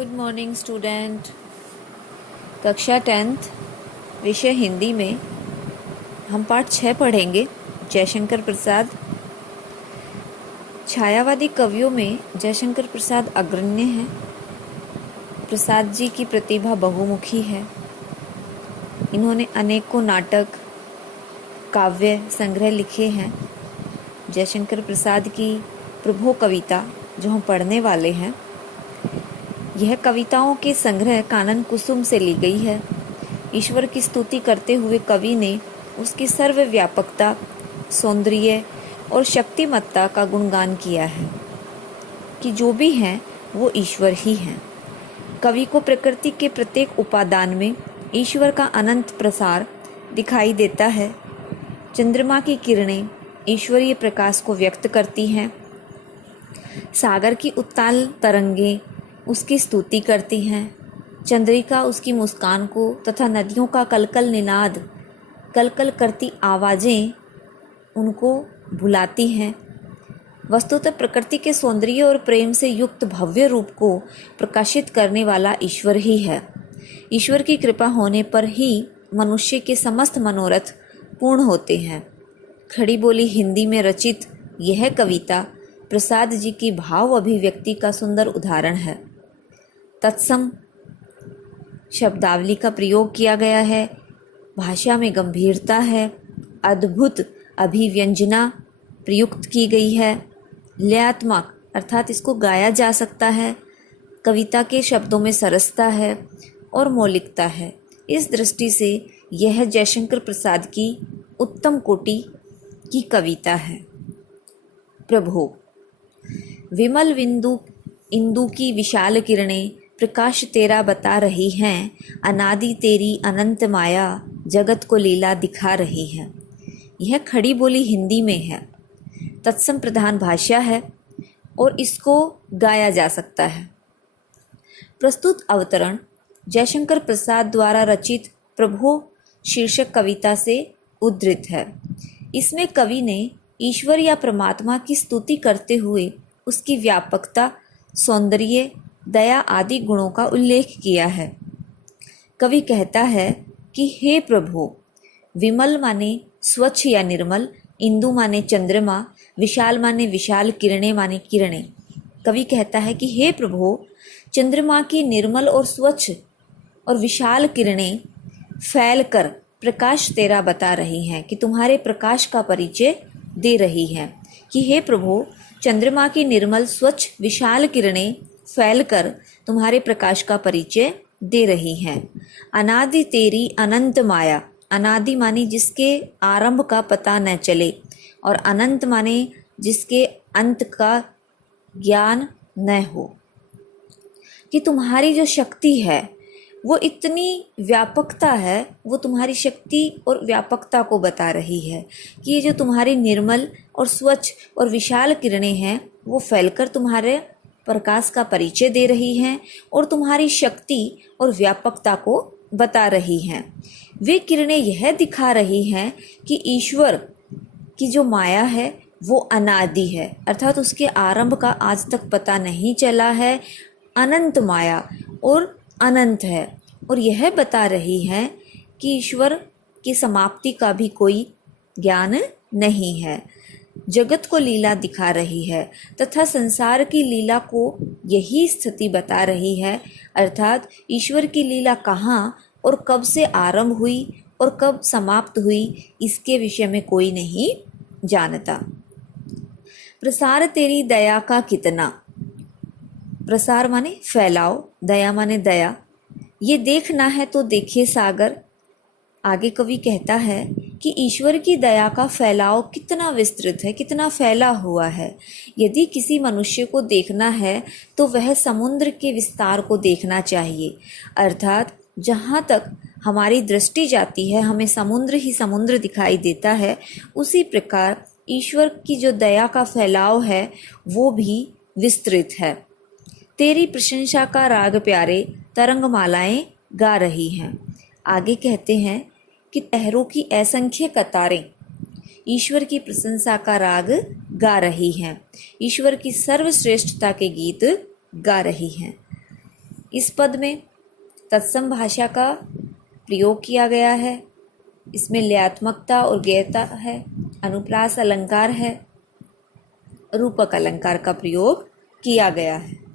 Good morning student. कक्षा 10th विषय हिंदी में हम पाठ 6 पढ़ेंगे। जयशंकर प्रसाद। छायावादी कवियों में जयशंकर प्रसाद अग्रण्य हैं। प्रसाद जी की प्रतिभा बहुमुखी है। इन्होंने अनेकों नाटक, काव्य संग्रह लिखे हैं। जयशंकर प्रसाद की प्रभो कविता जो हम पढ़ने वाले हैं, यह कविताओं के संग्रह कानन कुसुम से ली गई है। ईश्वर की स्तुति करते हुए कवि ने उसकी सर्वव्यापकता, सौंदर्य और शक्तिमत्ता का गुणगान किया है कि जो भी हैं वो ईश्वर ही हैं। कवि को प्रकृति के प्रत्येक उपादान में ईश्वर का अनंत प्रसार दिखाई देता है। चंद्रमा की किरणें ईश्वरीय प्रकाश को व्यक्त करती हैं। सागर की उत्ताल तरंगें उसकी स्तुति करती हैं। चंद्रिका उसकी मुस्कान को तथा नदियों का कलकल निनाद, कलकल करती आवाज़ें उनको भुलाती हैं। वस्तुतः प्रकृति के सौंदर्य और प्रेम से युक्त भव्य रूप को प्रकाशित करने वाला ईश्वर ही है। ईश्वर की कृपा होने पर ही मनुष्य के समस्त मनोरथ पूर्ण होते हैं। खड़ी बोली हिंदी में रचित यह कविता प्रसाद जी की भाव अभिव्यक्ति का सुंदर उदाहरण है। तत्सम शब्दावली का प्रयोग किया गया है। भाषा में गंभीरता है। अद्भुत अभिव्यंजना प्रयुक्त की गई है। लयात्मक अर्थात इसको गाया जा सकता है। कविता के शब्दों में सरसता है और मौलिकता है। इस दृष्टि से यह जयशंकर प्रसाद की उत्तम कोटि की कविता है। प्रभो। विमल बिंदु इंदु की विशाल किरणें प्रकाश तेरा बता रही हैं। अनादि तेरी अनंत माया जगत को लीला दिखा रही है। यह खड़ी बोली हिंदी में है। तत्सम प्रधान भाषा है और इसको गाया जा सकता है। प्रस्तुत अवतरण जयशंकर प्रसाद द्वारा रचित प्रभो शीर्षक कविता से उद्धृत है। इसमें कवि ने ईश्वर या परमात्मा की स्तुति करते हुए उसकी व्यापकता, सौंदर्य, दया आदि गुणों का उल्लेख किया है। कवि कहता है कि हे प्रभु। विमल माने स्वच्छ या निर्मल, इंदु माने चंद्रमा, विशाल माने विशाल, किरणें माने किरणें। कवि कहता है कि हे प्रभु, चंद्रमा की निर्मल और स्वच्छ और विशाल किरणें फैलकर प्रकाश तेरा बता रही हैं, कि तुम्हारे प्रकाश का परिचय दे रही हैं। कि हे प्रभु, चंद्रमा की निर्मल स्वच्छ विशाल किरणें फैलकर तुम्हारे प्रकाश का परिचय दे रही हैं। अनादि तेरी अनंत माया। अनादि माने जिसके आरंभ का पता न चले, और अनंत माने जिसके अंत का ज्ञान न हो। कि तुम्हारी जो शक्ति है वो इतनी व्यापकता है, वो तुम्हारी शक्ति और व्यापकता को बता रही है। कि ये जो तुम्हारी निर्मल और स्वच्छ और विशाल किरणें हैं वो फैलकर तुम्हारे प्रकाश का परिचय दे रही हैं और तुम्हारी शक्ति और व्यापकता को बता रही हैं। वे किरणें यह दिखा रही हैं कि ईश्वर की जो माया है वो अनादि है, अर्थात उसके आरंभ का आज तक पता नहीं चला है। अनंत माया और अनंत है, और यह बता रही है कि ईश्वर की समाप्ति का भी कोई ज्ञान नहीं है। जगत को लीला दिखा रही है तथा संसार की लीला को यही स्थिति बता रही है, अर्थात ईश्वर की लीला कहाँ और कब से आरंभ हुई और कब समाप्त हुई, इसके विषय में कोई नहीं जानता। प्रसार तेरी दया का कितना। प्रसार माने फैलाव, दया माने दया। ये देखना है तो देखिए सागर। आगे कवि कहता है कि ईश्वर की दया का फैलाव कितना विस्तृत है, कितना फैला हुआ है। यदि किसी मनुष्य को देखना है तो वह समुद्र के विस्तार को देखना चाहिए, अर्थात जहाँ तक हमारी दृष्टि जाती है हमें समुद्र ही समुद्र दिखाई देता है। उसी प्रकार ईश्वर की जो दया का फैलाव है वो भी विस्तृत है। तेरी प्रशंसा का राग प्यारे तरंगमालाएं गा रही हैं। आगे कहते हैं कि लहरों की असंख्य कतारें ईश्वर की प्रशंसा का राग गा रही हैं, ईश्वर की सर्वश्रेष्ठता के गीत गा रही हैं। इस पद में तत्सम भाषा का प्रयोग किया गया है। इसमें लयात्मकता और गैरता है, अनुप्रास अलंकार है, रूपक अलंकार का प्रयोग किया गया है।